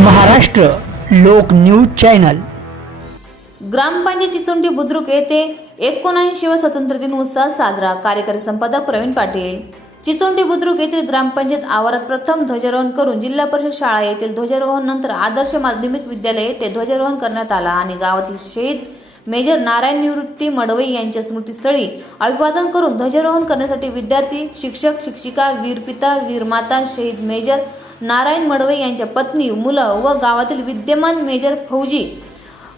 Maharashtra Lok news channel. ग्रामपंचायत चिचुंडी बुद्रुक येथे एकोणऐंशी व स्वातंत्र्य दिन उत्साह साजरा. कार्यकारी संपादक प्रवीण पाटील. चिचुंडी बुद्रुक येथील ग्रामपंचायत आवारात प्रथम ध्वजारोहण करून जिल्हा परिषद शाळा येथील ध्वजारोहण नंतर आदर्श माध्यमिक विद्यालय येथे ध्वजारोहण करण्यात आला आणि गावातील शहीद मेजर नारायण निवृत्ती मडवई यांच्या स्मृतीस्थळी अभिवादन करून ध्वजारोहण करण्यासाठी विद्यार्थी शिक्षक शिक्षिका वीरपिता वीरमाता शहीद मेजर नारायण मडवे यांच्या पत्नी मुलं व गावातील विद्यमान मेजर फौजी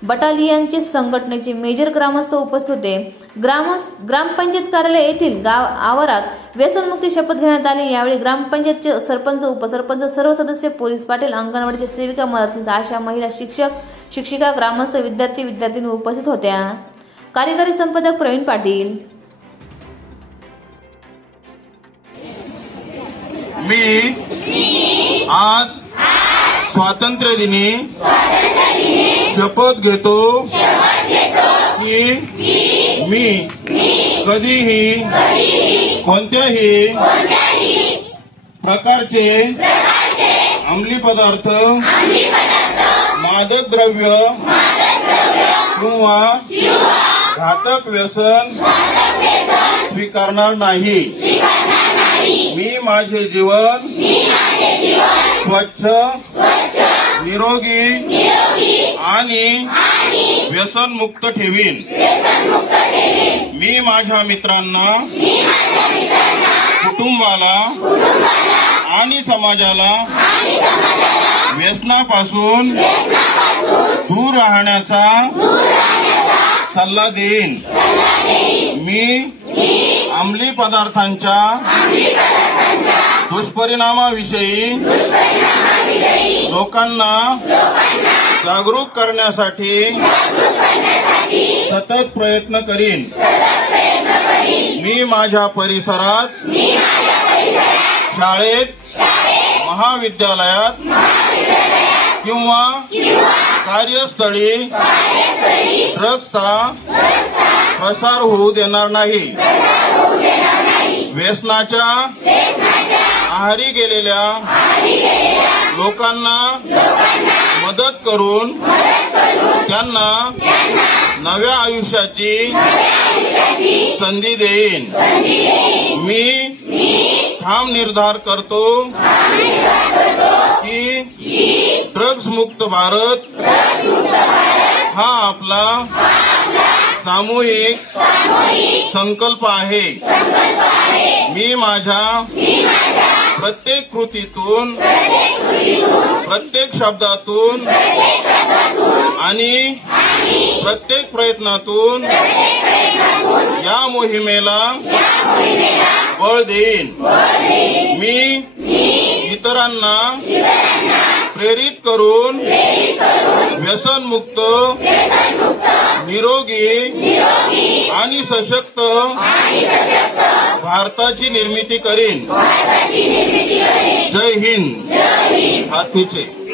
बटालियनचे संघटनेचे मेजर ग्रामस्थ उपस्थित होते. ग्रामस्थ ग्रामपंचायत कार्यालय येथील गाव आवारात व्यसनमुक्ती शपथ घेण्यात आली. यावेळी ग्रामपंचायतचे सरपंच उपसरपंच सर्व सदस्य पोलीस पाटील अंगणवाडीच्या सेविका मदतनीस आशा महिला शिक्षक शिक्षिका ग्रामस्थ विद्यार्थी विद्यार्थिनी उपस्थित होत्या. कार्यकारी संपादक प्रवीण पाटील. मी आज स्वातंत्र्य दिनी शपथ घेतो की मी कधीही कोणत्याही प्रकारचे अंमली पदार्थ मादक द्रव्य किंवा घातक व्यसन स्वीकारणार नाही. मी माझे जीवन स्वच्छ निरोगी आणि व्यसनमुक्त ठेवीन. मी माझ्या मित्रांना कुटुंबाला आणि समाजाला व्यसनापासून दूर राहण्याचा सल्ला देईन. मी अंमली पदार्थांच्या दुष्परिणामाविषयी लोकांना जागरूक करण्यासाठी सतत प्रयत्न करीन. मी माझ्या परिसरात शाळेत महाविद्यालयात किंवा कार्यस्थळी ड्रग्सचा प्रसार होऊ देणार नाही. व्यसनाच्या आहारी गेलेल्या लोकांना मदत करून त्यांना नव्या आयुष्याची संधी देईन. मी ठाम निर्धार करतो की ड्रग्स मुक्त भारत हा आपला सामूहिक संकल्प आहे. मी माझ्या प्रत्येक कृतीतून प्रत्येक शब्दातून आणि प्रत्येक प्रयत्नातून या मोहिमेला बळ देईन. मी इतरांना प्रेरित करून व्यसनमुक्त निरोगी आणि सशक्त भारताची निर्मिती करीन. जय हिंद. हातीचे.